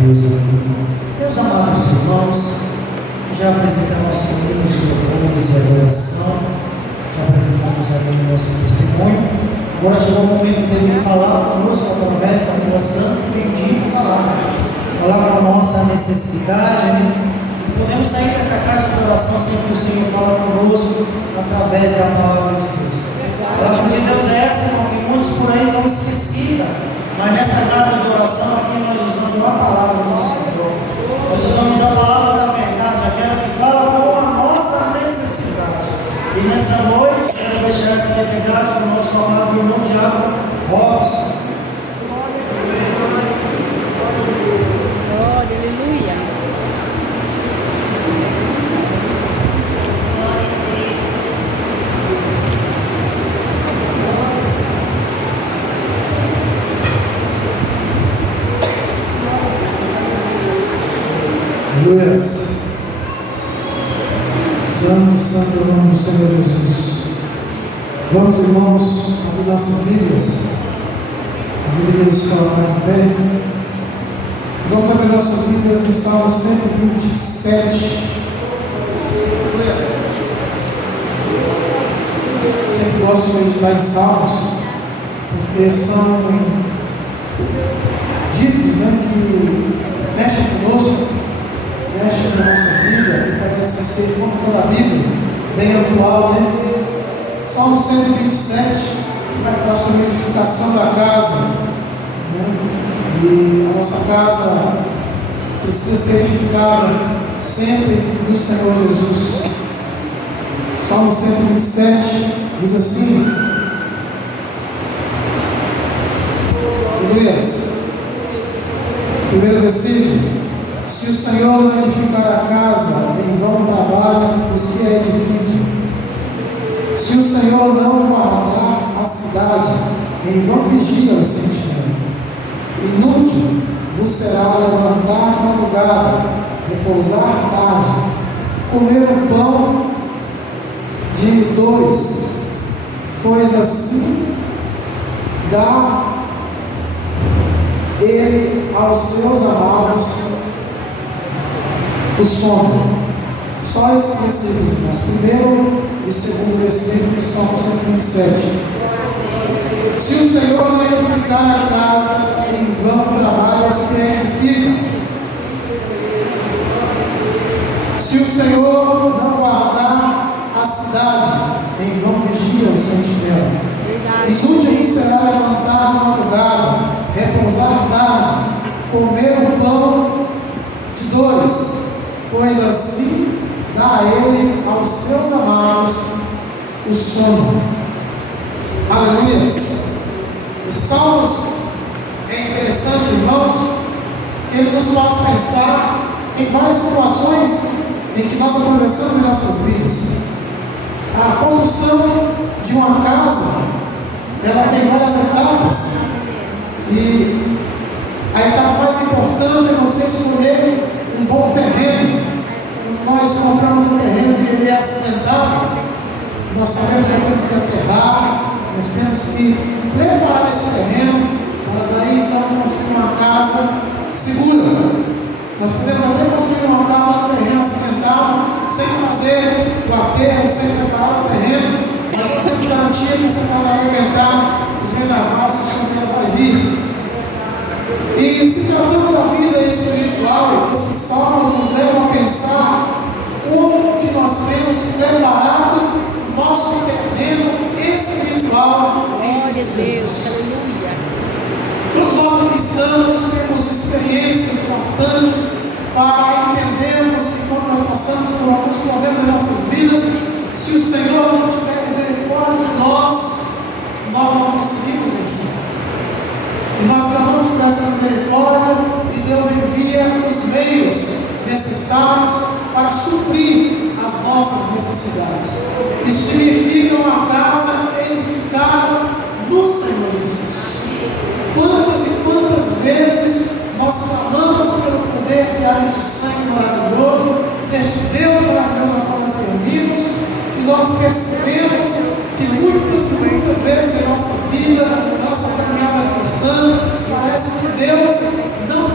Deus, aleluia. Meus amados irmãos, já apresentamos nosso livro de louvores e adoração, já apresentamos aqui o nosso testemunho. Agora chegou o momento dele falar conosco através da tua santa e bendita palavra. Falar com a nossa necessidade, né? Podemos sair desta casa de oração sem que o Senhor fale conosco através da palavra de Deus. A palavra de Deus é essa, irmão, que muitos por aí estão esquecida. Mas nessa casa de oração aqui nós usamos a palavra do Senhor. Nós usamos a palavra da verdade, aquela que fala com a nossa necessidade. E nessa noite, quero deixar essa verdade para o nosso amado irmão Diabo Robson. Glória, aleluia. Aleluia. Santo, santo é o nome do Senhor Jesus. Vamos, irmãos, abrir nossas Bíblias. A Bíblia nos colocar em pé. Vamos abrir nossas Bíblias em Salmo 127. Eu sempre gosto de meditar em Salmos, porque são ditos, que mexem conosco, mexem com a nossa vida, e parece ser como toda a Bíblia, bem atual, Salmo 127, que vai falar sobre a edificação da casa, E a nossa casa precisa ser edificada sempre no Senhor Jesus. Salmo 127 diz assim: primeiro versículo: se o Senhor não edificar a casa, em vão trabalham os que a edificam. Se o Senhor não guardar a cidade, em vão vigia o sentinela. Inútil vos será levantar de madrugada, repousar tarde, comer o pão de dores, pois assim dá ele aos seus amados o sono. Só esses versículos, irmãos. Primeiro e segundo versículo de Salmo 127. Se o Senhor não edificar a casa, em vão trabalham os que a edificam. Se o Senhor não guardar a cidade, em vão vigia o sentinela. Inútil será levantar de madrugada, repousar tarde, comer o pão de dores, pois assim dá a ele aos seus amados o sono. Aleluia. Esses salmos é interessante, irmãos, que ele nos faz pensar em várias situações em que nós atravessamos em nossas vidas. A construção de uma casa, ela tem várias etapas, e a etapa mais importante é você escolher um bom terreno. Quando nós compramos um terreno e ele é acidentado, nós sabemos que nós temos que aterrar, nós temos que preparar esse terreno para daí então construir uma casa segura. Nós podemos até construir uma casa no terreno acidentado, sem fazer o aterro, sem preparar o terreno, mas não temos garantia que essa casa vai aguentar os vendavais, se a chuva vai vir. E se tratando da vida espiritual, esses salmos nos levam a pensar como que nós temos preparado o nosso terreno espiritual em Deus. Aleluia. Todos nós cristãos temos experiências bastante para entendermos que quando nós passamos por alguns problemas em nossas vidas, se o Senhor não tiver misericórdia de nós não conseguimos vencer. E nós clamamos por essa misericórdia, e Deus envia os meios necessários para suprir as nossas necessidades. Isso significa uma casa edificada no Senhor Jesus. Quantas e quantas vezes nós clamamos pelo poder que há neste sangue maravilhoso, neste Deus maravilhoso ao qual nós servimos, e nós percebemos que muitas e muitas vezes em nossa vida, na nossa caminhada cristã, parece que Deus não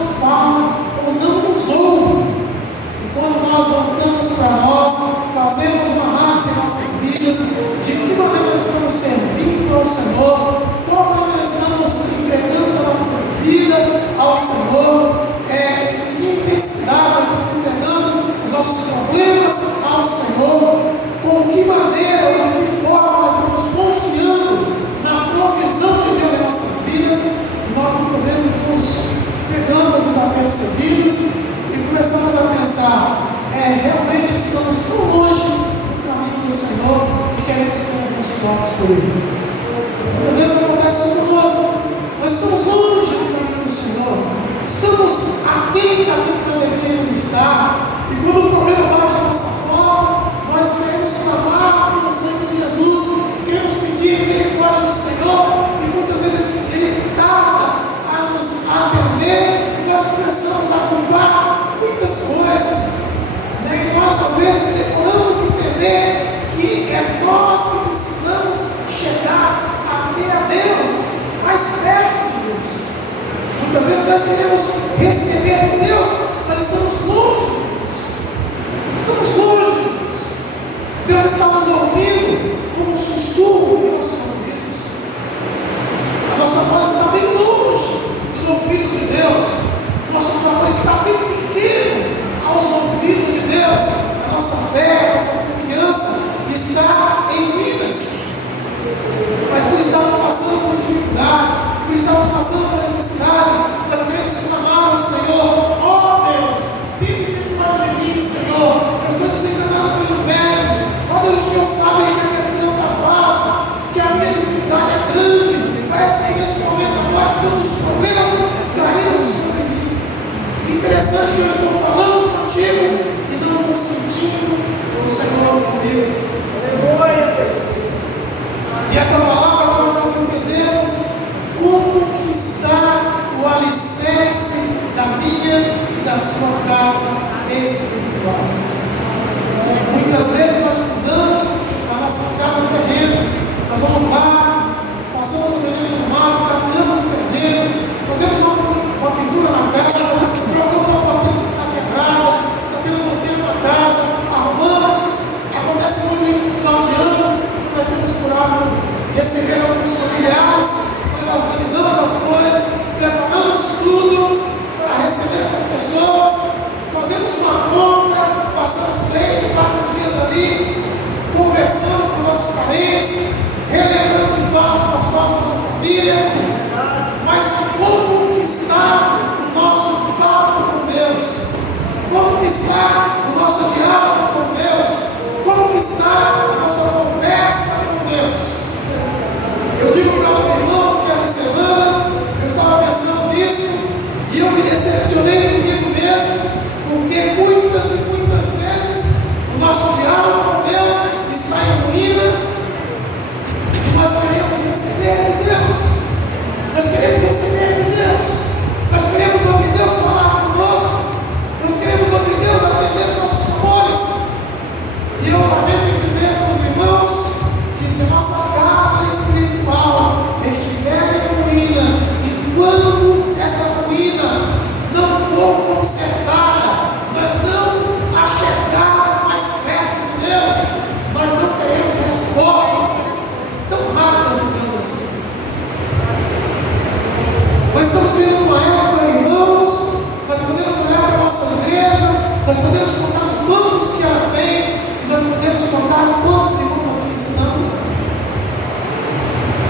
pensar, realmente estamos tão longe do caminho do Senhor e queremos ser abençoados por Ele. Muitas vezes acontece isso conosco, nós estamos longe do caminho do Senhor, estamos atentos àquilo que nós deveríamos estar, e quando o problema bate a nossa porta, nós queremos clamar pelo sangue de Jesus, queremos pedir misericórdia do Senhor, e muitas vezes Ele tarda a nos atender, e nós começamos a culpar muitas coisas, né? E nós às vezes demoramos a entender que é nós que precisamos chegar até a Deus, mais perto de Deus. Muitas vezes nós queremos receber de Deus, mas estamos longe de Deus. Estamos longe de Deus. Deus está nos ouvindo como um sussurro em nossos ouvidos. A nossa voz está bem longe dos ouvidos de Deus. Nosso clamor está bem pequeno aos ouvidos de Deus. A nossa fé, a nossa confiança está em Minas. Mas por estarmos passando por dificuldade, por estarmos passando por necessidade, nós queremos clamar ao Senhor. Oh Deus, tem misericórdia de mim, Senhor. Eu estou desenganado pelos médicos. Oh Deus, o Senhor sabe que a minha vida não está fácil, que a minha dificuldade é grande. Parece que nesse momento agora todos os problemas caíram sobre mim. Interessante que eu estou falando contigo e não estou sentindo o Senhor comigo. Aleluia. E essa palavra faz nós entendermos como que está o alicerce da minha e da sua casa espiritual. Muitas vezes nós cuidamos da nossa casa terrena, nós vamos lá, passamos o terreno no mato, caminhamos o terreno, fazemos uma pintura na casa, colocamos uma paciência que está quebrada, está tendo tempo na casa, arrumamos. Acontece muito isso no final de ano, nós temos curado, receber alguns familiares, nós organizamos as coisas, preparamos tudo para receber essas pessoas, fazemos uma compra, passamos 3, 4 dias ali, conversando com nossos parentes, relembrando de fato os pastores da nossa família, mas como que está o nosso papo com Deus? Como que está o nosso diálogo com Deus? Como que está a nossa conversa com Deus? Eu digo para os irmãos que essa semana eu estava pensando nisso e eu me decepcionei comigo mesmo, porque muitas e muitas vezes o nosso diálogo com Deus está em ruína e nós queremos receber de Deus, nós queremos receber de Deus, nós queremos ouvir Deus falar conosco, nós queremos ouvir Deus atender nossos clamores. E eu lamento dizer para os irmãos que se nossa casa espiritual estiver em ruína, e quando essa ruína não for consertada, nós não a chegarmos mais perto de Deus, nós não teremos respostas tão rápidas de Deus assim. Nós estamos vivendo uma época, irmãos, nós podemos olhar para a nossa igreja, nós podemos contar os bancos que ela tem, nós podemos contar quantos irmãos aqui estão.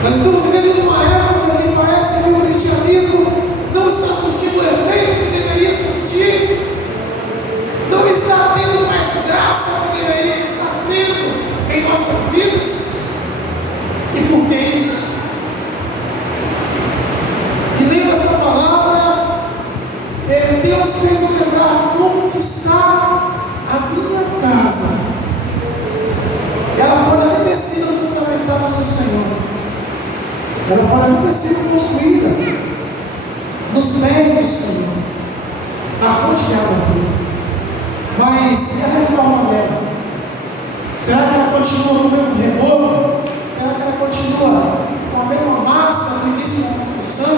Nós estamos vivendo uma época que parece que o cristianismo não está surtindo o efeito que deveria surtir, não está tendo mais graça que deveria estar tendo em nossas vidas. E por que isso? E lendo essa palavra, Deus fez eu lembrar como que está a minha casa. Ela pode até ter sido fundamentada no Senhor, ela pode até ter sido construída nos pés do Senhor, na fonte de água viva, mas e a reforma dela? Será que ela continua com o mesmo rebolo? Será que ela continua com a mesma massa do início da construção?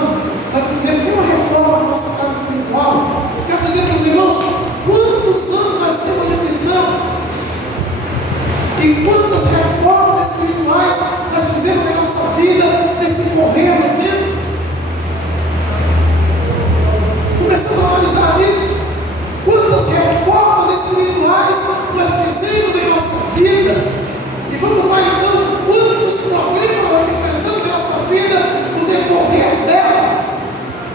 Nós precisamos de uma reforma na nossa casa espiritual. Quero dizer para os irmãos, quantos anos nós temos de cristão? E quantas reformas espirituais nós fizemos em nossa vida nesse correr do tempo? Começamos a analisar isso. Quantas reformas espirituais nós fizemos em nossa vida? E vamos lá então, quantos problemas nós enfrentamos em nossa vida no decorrer dela?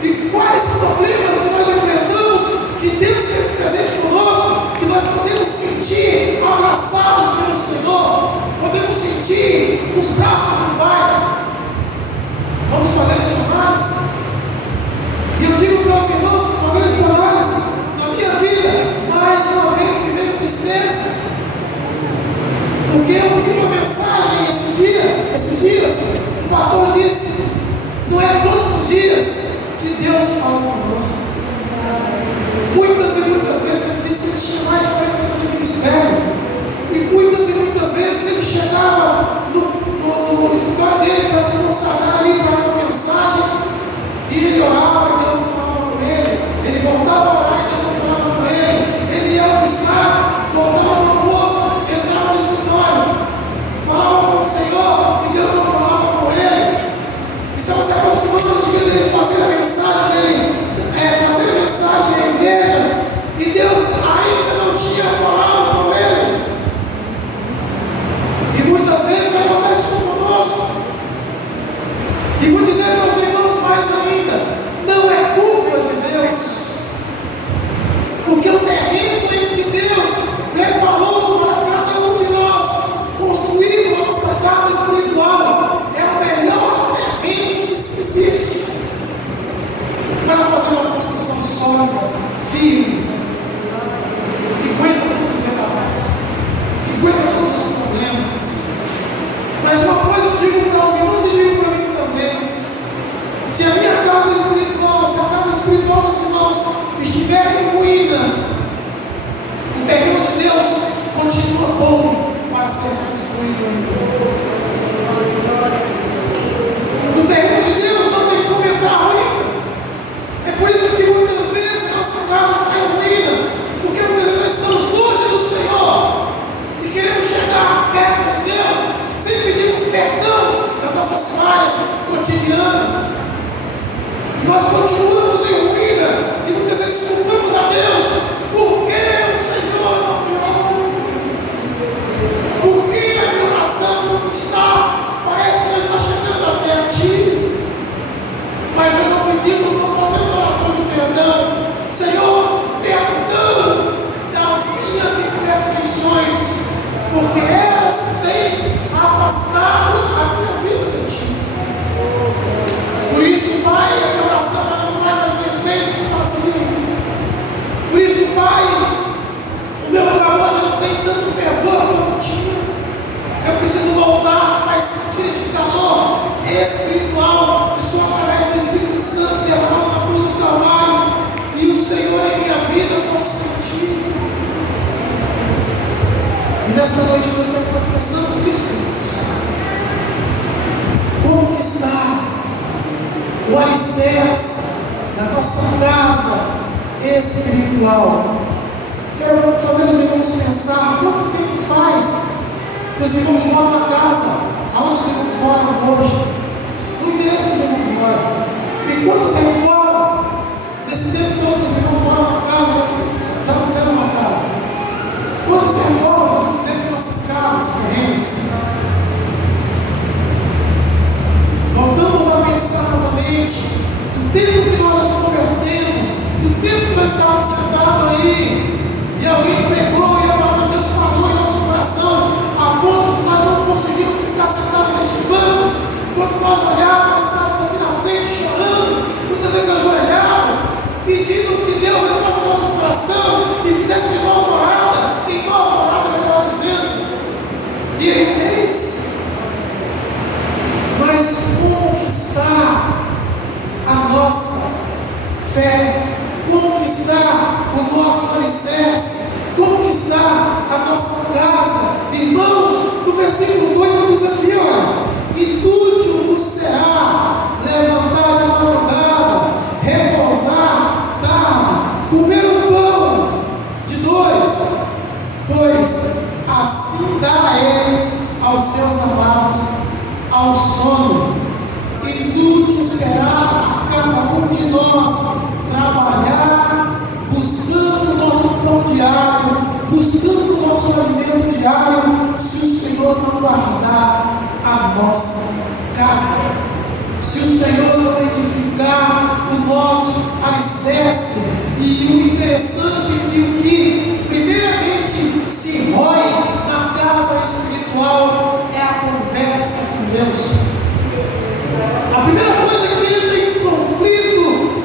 E quais problemas que nós enfrentamos que Deus esteve presente conosco estiver em ruína, o terreno de Deus continua bom para ser construído. No terreno de Deus não tem como entrar ruína. É por isso que muitas vezes nossa casa está em ruína, porque muitas vezes estamos longe do Senhor e queremos chegar perto de Deus sem pedirmos perdão das nossas falhas cotidianas. Nós continuamos em ruína e muitas vezes culpamos a Deus. Por que o Senhor não me ouve? Por que a minha oração não está? Parece que não está chegando até a Ti. Mas nós não pedimos, não fazemos oração de perdão. Senhor, perdão das minhas imperfeições, porque elas têm afastado a minha vida de Ti. Por isso, Pai, a minha oração não faz mais o efeito que fazia. Por isso, Pai, o meu clamor já não tem tanto fervor como tinha. Eu preciso voltar a sentir este calor espiritual, que só através do Espírito Santo derramado na cruz do Calvário, e o Senhor em minha vida eu posso sentir. E nesta noite Deus quer que nós pensamos isso, irmãos. Como que está o alicerce da nossa casa espiritual? Quero fazer os irmãos pensar quanto tempo faz que os irmãos moram na casa, aonde os irmãos moram hoje. Não interessa onde os irmãos moram. E quantas reformas nesse tempo todo que os irmãos moram na casa já fizeram uma casa? Quantas reformas já fizemos em nossas casas terrenas? Voltamos a pensar novamente do tempo que nós nos convertemos, do tempo que nós estávamos sentados aí, e alguém pregou e a palavra de Deus falou em nosso coração, a ponto de nós não conseguimos ficar sentados nestes bancos. Quando nós olhávamos, nós estávamos aqui na frente chorando, muitas vezes ajoelhados, pedindo que Deus entrasse no nosso coração e fizesse de nós morada, em nós morada, melhor dizendo. E Ele fez. Mas como que está a nossa fé? Como que está o nosso alicerce? Como que está a nossa casa? Irmãos, no versículo 2 diz aqui, olha: inútil vos será levantar de madrugada, repousar tarde, comer o pão de dois, pois assim dá Ele aos seus amados ao sono. Inútil será a cada um de nós trabalhar buscando o nosso pão diário, buscando o nosso alimento diário, se o Senhor não guardar a nossa casa, se o Senhor não edificar o nosso alicerce. E o interessante é que o que primeiramente se rói na casa espiritual é a conversa com Deus. A primeira coisa que entra em conflito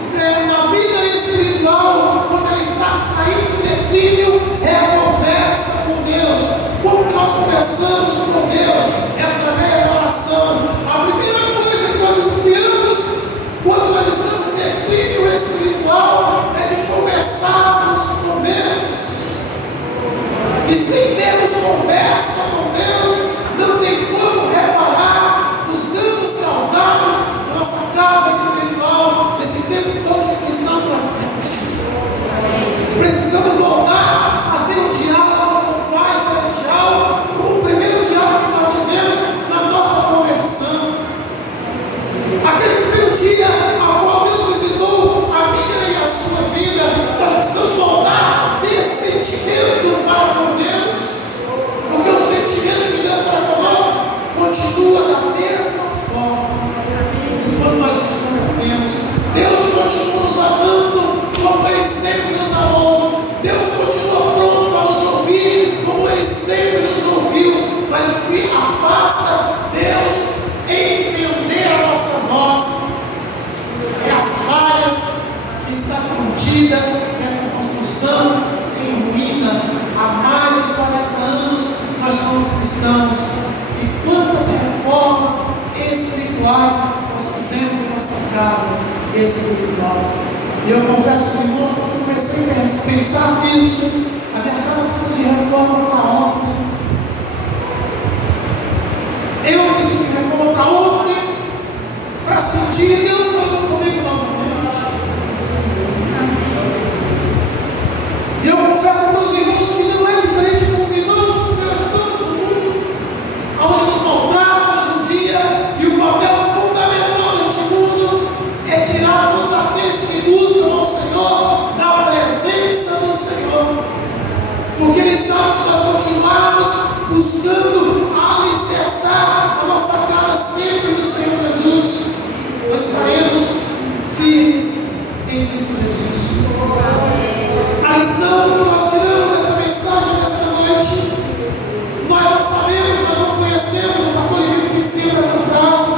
na vida espiritual, quando ela está caindo em declínio, é a conversa com Deus. Como que nós conversamos com Deus? É através da oração. A primeira coisa que nós esfriamos quando nós estamos em declínio espiritual é de conversarmos com Deus. E sem termos conversa com Deus, não tem como reparar os danos causados na nossa casa espiritual, nesse tempo todo cristão que nós temos. Precisamos voltar a ter um diálogo com o Pai Celestial, como o primeiro diálogo que nós tivemos na nossa conversão. Aquele primeiro dia ao qual Deus visitou a minha e a sua vida, nós precisamos voltar a ter esse sentimento para com Deus. isso, a minha casa precisa de reforma para ontem. Eu preciso de reforma para ontem, para sentir Deus falando comigo novamente. E eu confesso para os irmãos que não é diferente com os irmãos, porque nós estamos no mundo, onde nos maltratam um dia, e o papel fundamental deste mundo é tirar-nos aqueles que buscam ao Senhor da presença do Senhor. Porque Ele sabe que se nós continuarmos buscando alicerçar a nossa casa sempre no Senhor Jesus, nós estaremos firmes em Cristo Jesus. A lição que nós tiramos dessa mensagem nesta noite, nós não sabemos, nós não conhecemos, o pastor Livino tem sempre essa frase: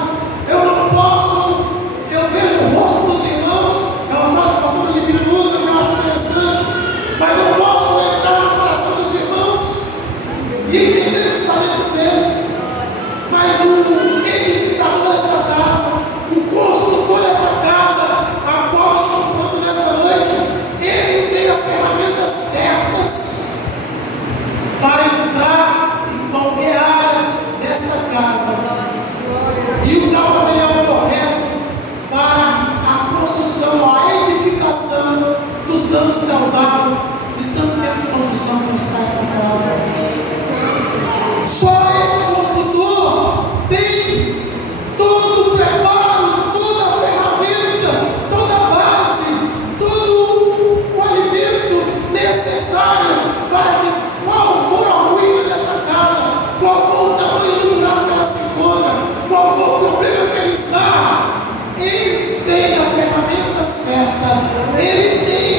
eu não posso, eu vejo o rosto dos irmãos, é uma frase que o pastor Livino usa, que eu acho interessante, mas eu posso entrar no coração dos irmãos e entender o que está dentro dele, mas o edificador desta casa, o construtor desta casa, a qual nós estamos falando nesta noite, ele tem as ferramentas certas para entrar em qualquer área desta casa e usar o material correto para a construção, a edificação dos danos causados de tanto tempo de construção que está esta casa. Só esse construtor tem todo o preparo, toda a ferramenta, toda a base, todo o alimento necessário para que, qual for a ruína desta casa, qual for o tamanho do buraco que ela se encontra, qual for o problema que ele está, ele tem a ferramenta certa, ele tem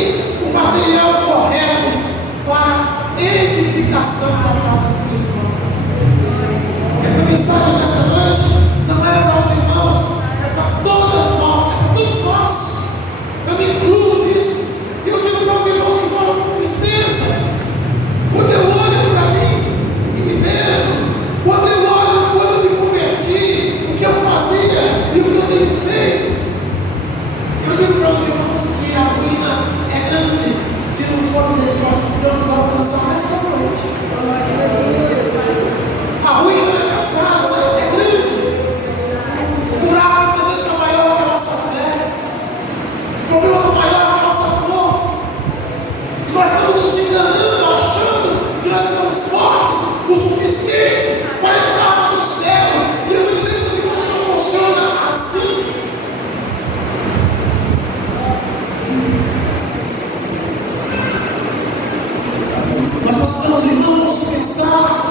o material correto para edificação da casa espiritual. Esta mensagem desta noite não é para os irmãos, é para todas nós, é para todos nós. Eu me incluo nisso. E eu digo para os irmãos que falam com tristeza, quando eu olho para mim e me vejo, quando eu olho, quando eu me converti, o que eu fazia e o que eu tenho feito, eu digo para os irmãos que a ruína é grande, se não for misericórdia de Deus nos alcançar nesta noite. A ruína desta casa é grande. O buraco às vezes está maior que a nossa fé. O problema está maior que a nossa força. E nós estamos nos enganando, achando que nós estamos fortes o suficiente para entrarmos no céu. E eu vou dizer para os irmãos que não funciona assim. Nós precisamos, irmãos, pensar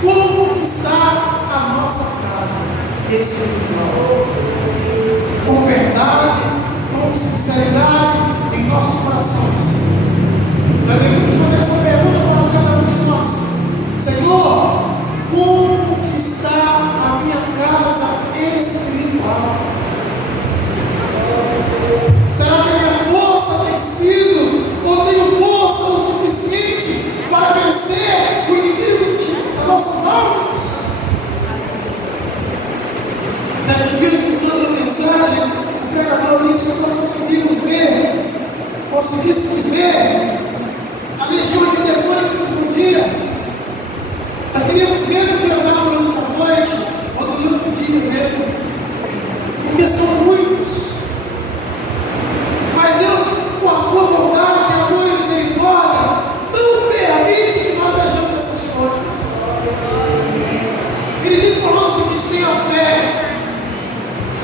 como que está a nossa casa espiritual? Com verdade, com sinceridade em nossos corações. Nós devemos fazer essa pergunta para cada um de nós. Senhor, como que está a minha casa espiritual? Será que a minha força tem sido, ou tenho força o suficiente para vencer o inimigo das nossas almas? Certo dia, escutando a mensagem, o pregador disse que nós conseguíssemos ver a legião de demônios que nos podia. Nós queríamos ver no dia durante a noite, ou durante o dia mesmo, porque são muitos. Mas Deus, com a sua bondade, amor e misericórdia, não permite que nós vejamos essas coisas. Ele diz para nós o seguinte: tenha fé.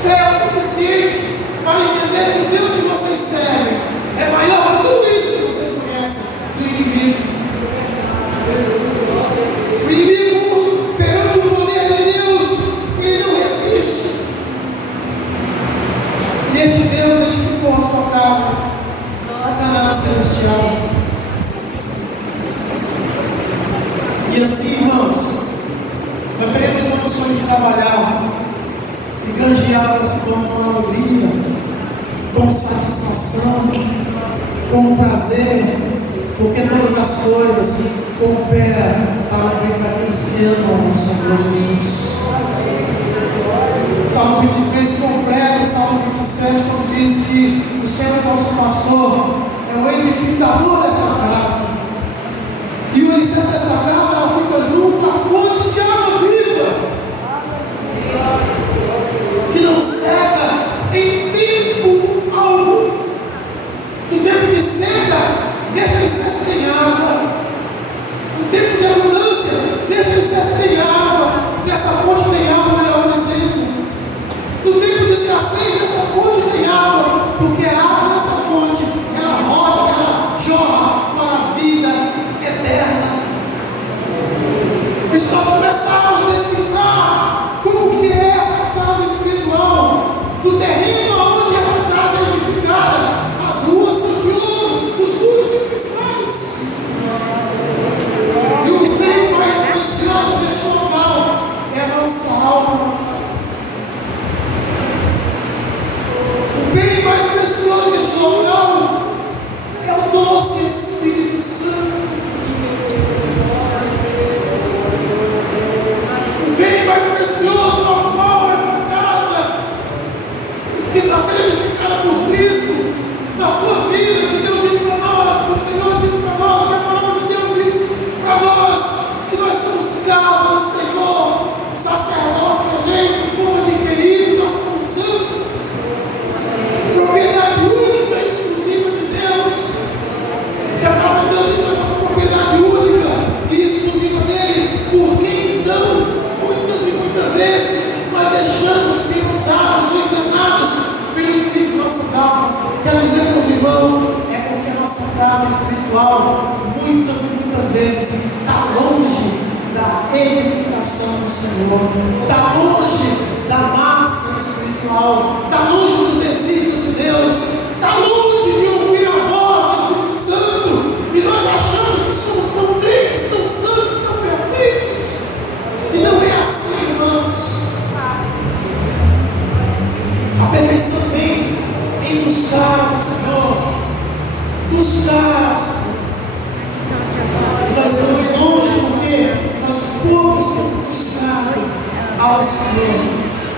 Fé é o suficiente para entender que o Deus que vocês servem é maior que tudo isso que vocês conhecem do inimigo. O inimigo, perante o poder de Deus, ele não resiste. E este Deus edificou a sua casa, a Canaã celestial. E assim, irmãos, nós teremos condições de trabalhar e granjear nosso pão com alegria, com satisfação, com prazer, porque todas as coisas cooperam para o bem daqueles que amam o Senhor Jesus. Salmo 23 completa o Salmo 27, quando diz que o Senhor, nosso pastor, é o edificador desta casa. E o alicerce desta casa, ela fica junto à fonte de água viva, que não seca em tempo algum. No tempo de seca, deixa o alicerce tem água. No tempo de abundância, deixa o alicerce tem água. Dessa fonte tem água, melhor dizendo. No tempo de escassez, dessa fonte tem água, porque a água dessa fonte, ela roda, ela jorra para a vida eterna. E se nós começarmos a decifrar como que é essa casa espiritual, do terreno onde essa casa é edificada, as ruas são de ouro, os muros de cristais. E o bem mais precioso deste local é a nossa alma. O bem mais precioso deste local é o doce Espírito Santo. O bem mais precioso ao qual esta casa está sendo edificada por Cristo, na sua vida, que Deus diz para nós, que o Senhor diz para nós, que a palavra de Deus diz para nós, que nós somos casa do Senhor, sacerdócio eleito, povo adquirido, nação santa, propriedade única e exclusiva de Deus. Se a palavra de Deus diz que nós somos propriedade única e exclusiva dele, por que então, muitas vezes, nós deixamos ser usados ou enganados pelo inimigo de nossas almas? Quero dizer, meus irmãos, é porque a nossa casa espiritual, muitas vezes, está longe da edificação do Senhor, está longe da massa espiritual, está longe dos desígnios de Deus, está longe de ouvir a voz do Espírito Santo, e nós achamos que somos tão crentes, tão santos, tão perfeitos, e não é assim, irmãos. A perfeição vem em buscar o Senhor, buscar o Senhor. E nós estamos longe porque nós poucos temos buscado ao Senhor.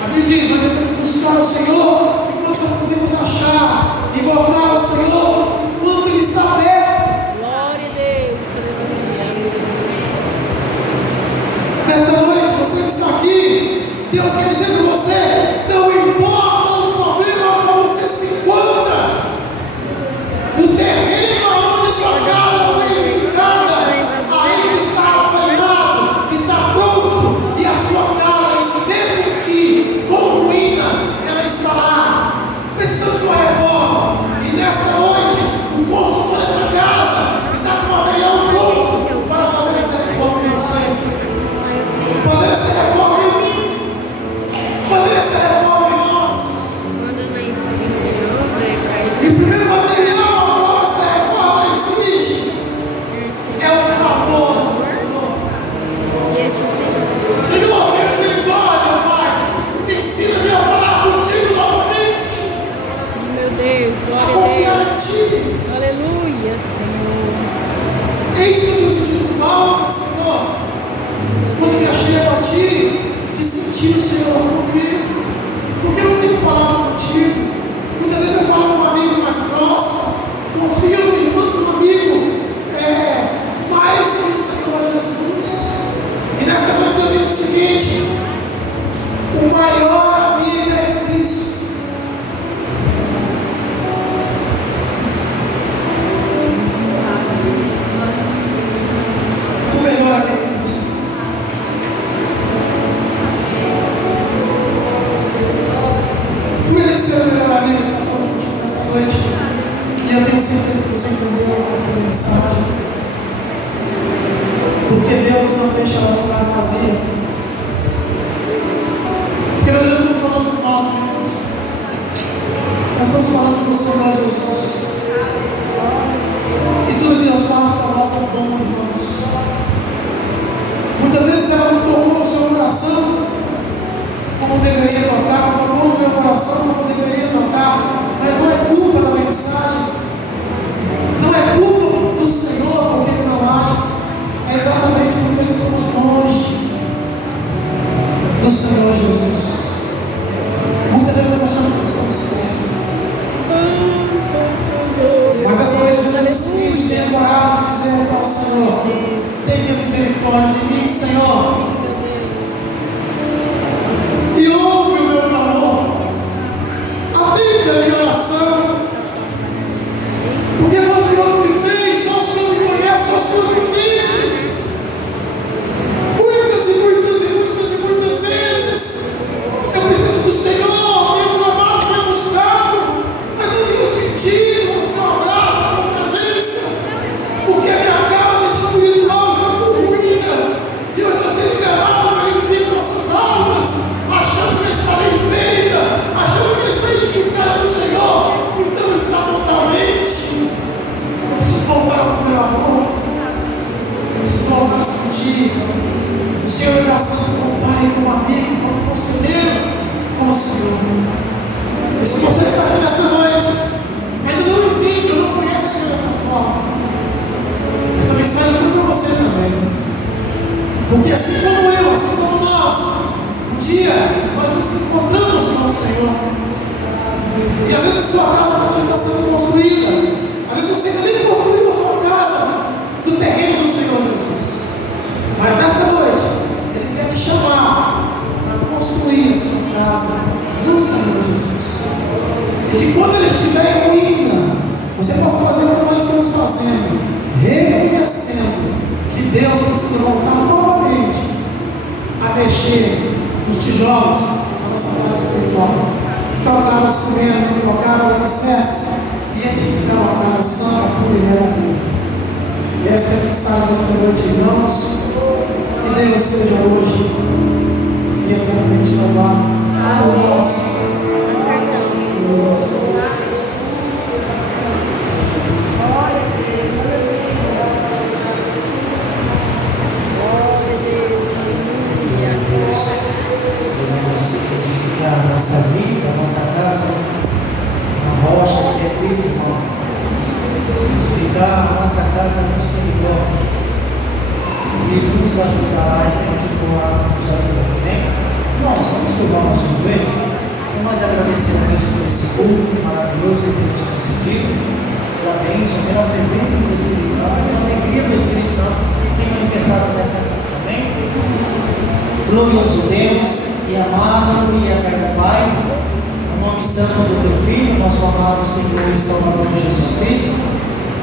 A Bíblia diz: nós devemos buscar o Senhor enquanto nós podemos achar, e voltar ao Senhor enquanto Ele está perto. Glória a Deus. Nesta noite, você que está aqui, Deus quer dizer para você: não importa o problema para você se encontra, o terreno onde sua casa foi edificada ainda está afinado, está pronto, e a sua casa, mesmo que com ruína, ela está lá. Porque Deus não deixa ela ficar vazia. Porque nós não estamos falando de nós mesmos. Nós estamos falando do Senhor Jesus. E tudo que Deus faz para nós é bom, irmãos. Muitas vezes ela não tocou no seu coração como deveria tocar, não tocou no meu coração como deveria tocar, mas não é culpa da mensagem, não é culpa do Senhor porque Ele não age, é exatamente porque nós estamos longe do Senhor Jesus. Muitas vezes nós achamos que estamos perto, mas essa noite nós temos o seguinte: tenha coragem de dizer para o Senhor: tenha misericórdia de mim, Senhor, e ouve o meu clamor, atende a minha oração, porque foi o Senhor que me fez, só o Senhor me conhece, só o Senhor me entende. Muitas e muitas e muitas e muitas vezes eu preciso do Senhor, tenho clamado, tenho buscado, mas não tenho sentido o teu abraço, a tua presença, porque a minha casa espiritual está por ruína, e eu estou sendo enganado pelo inimigo nossas almas, achando que ele está bem feita, achando que ele está edificado no Senhor, então está totalmente. Eu preciso voltar ao meu amor, eu preciso voltar a sentir o Senhor me abraçando como pai, como amigo, como conselheiro, como Senhor. E se você está aqui nesta noite, ainda não entende, ou não conhece o Senhor desta forma, esta mensagem foi para você também. Porque assim como eu, assim como nós, um dia nós nos encontramos com o Senhor. E às vezes a sua casa não está sendo construída. Às vezes você ainda nem construiu a sua casa do terreno do Senhor Jesus. Mas nesta noite, Ele quer te chamar para construir a sua casa no Senhor Jesus. E que quando Ele estiver em ruína, você possa fazer o que nós estamos fazendo, reconhecendo que Deus precisa voltar novamente a mexer nos tijolos da nossa casa espiritual, trocar os cimentos, colocar os alicerces e edificar uma casa santa, pura e verdadeira. Esta é a mensagem desta noite, irmãos. Que Deus seja hoje e eternamente louvado por nós. Edificar a nossa vida, a nossa casa, a rocha que é Cristo, irmão. Edificar a nossa casa no Senhor. Ele nos ajudará e continuará nos ajudando. Amém? Nós vamos curvar nosso joelho e nós agradeceremos por esse culto maravilhoso que Deus nos concedido, pela bênção, pela presença do Espírito Santo, pela alegria do Espírito Santo que tem manifestado nesta noite. Amém? Glorioso Deus e amado e eterno Pai, no nome santo do Teu Filho, nosso amado Senhor e Salvador Jesus Cristo,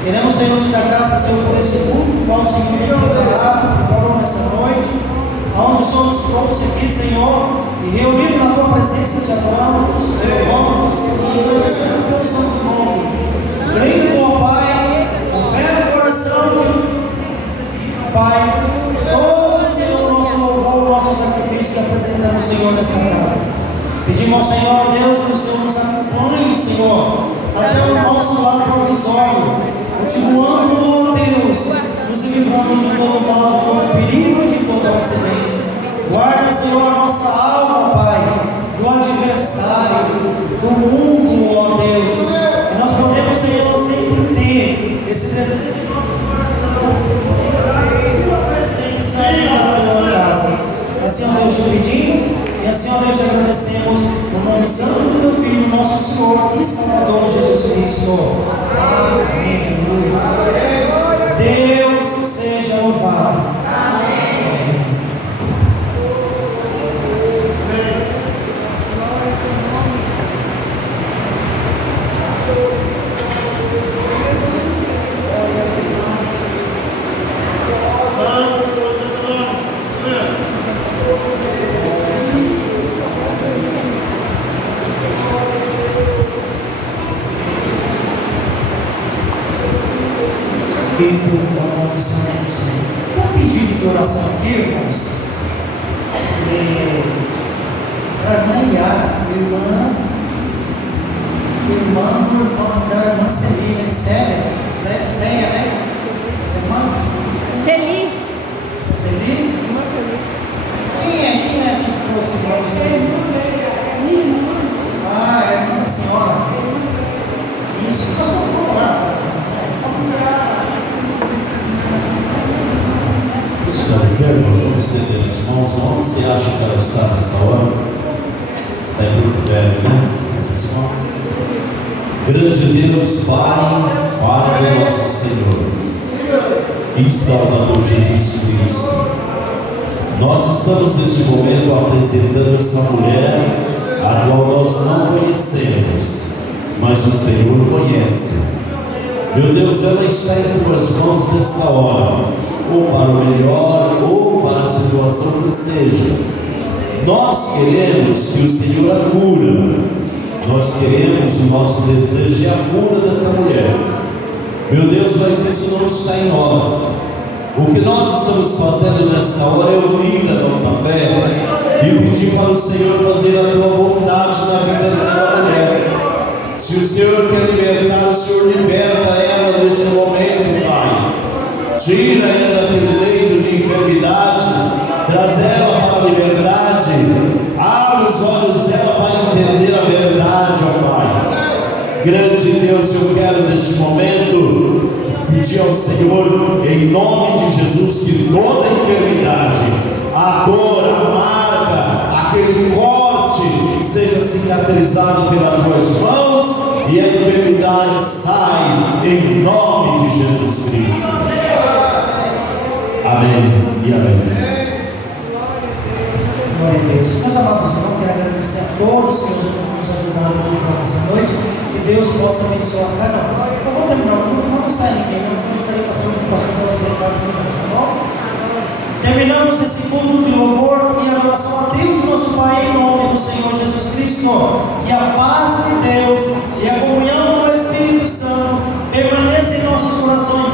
queremos, Senhor, te dar graças, Senhor, por esse culto, qual o Senhor tem preparado, preparou nessa noite, aonde o Senhor nos trouxe aqui, Senhor, e reunido na Tua presença, te adoramos, te louvamos e agradecemos o Teu santo nome. Crendo, ó Pai, com fé no coração, Pai, todo, Senhor, nosso louvor, nosso sacrifício que apresentamos, Senhor, nesta casa. Pedimos ao Senhor, Deus, que o Senhor nos acompanhe, Senhor, até o nosso lado provisório, continuando, ó Deus, nos livrando de todo mal, de todo perigo, de todo acidente. Guarda, Senhor, a nossa alma, Pai, do adversário, do mundo, ó Deus, e nós podemos, Senhor, sempre ter esse desejo de nosso coração, de estar em Tua presença na Tua casa. Assim, ó Deus, te pedimos, e assim, ó Deus, te agradecemos, no nome santo do Teu Filho, nosso Senhor e Salvador Jesus Cristo. Amém. Deus seja louvado. Amém. Espírito, de oração aqui, irmãos. Para a irmã Yara, irmã da irmã Celi, né? Célia, né? Essa irmã? Celi. Celi? Irmã Celi. Quem é que trouxe o nome Celi? Minha irmã. Ah, é a irmã da senhora. Isso, nós vamos procurar. Se não me engano, nós vamos estender as mãos. Onde você acha que ela está nessa hora? Está em grupo velho, né? Grande Deus, Pai do nosso Senhor e Salvador Jesus Cristo, nós estamos neste momento apresentando essa mulher, a qual nós não conhecemos, mas o Senhor conhece. Meu Deus, ela está em tuas mãos nesta hora, ou para o melhor, ou para a situação que seja. Nós queremos que o Senhor a cura. Nós queremos, o nosso desejo é a cura desta mulher. Meu Deus, mas isso não está em nós. O que nós estamos fazendo nesta hora é unir a nossa fé e pedir para o Senhor fazer a tua vontade na vida daquela mulher. Se o Senhor quer libertar, o Senhor liberta ela neste momento, Pai. Tira ela daquele leito de enfermidade, traz ela para a liberdade, abre os olhos dela para entender a verdade, ó Pai. Grande Deus, eu quero neste momento pedir ao Senhor, em nome de Jesus, que toda enfermidade, a dor, a marca, aquele corte seja cicatrizado pelas tuas mãos e a enfermidade sai em nome de Jesus Cristo. Amém e amém. Glória a Deus. Meus amados irmãos, quero agradecer a todos que nos ajudaram muito nessa noite. Que Deus possa abençoar cada um. Eu vou terminar o culto, não sai ninguém, não estaria passando com o pastor para você Terminamos esse culto de louvor e adoração a Deus, nosso Pai, em nome do Senhor Jesus Cristo. E a paz de Deus e a comunhão do Espírito Santo permaneça em nossos corações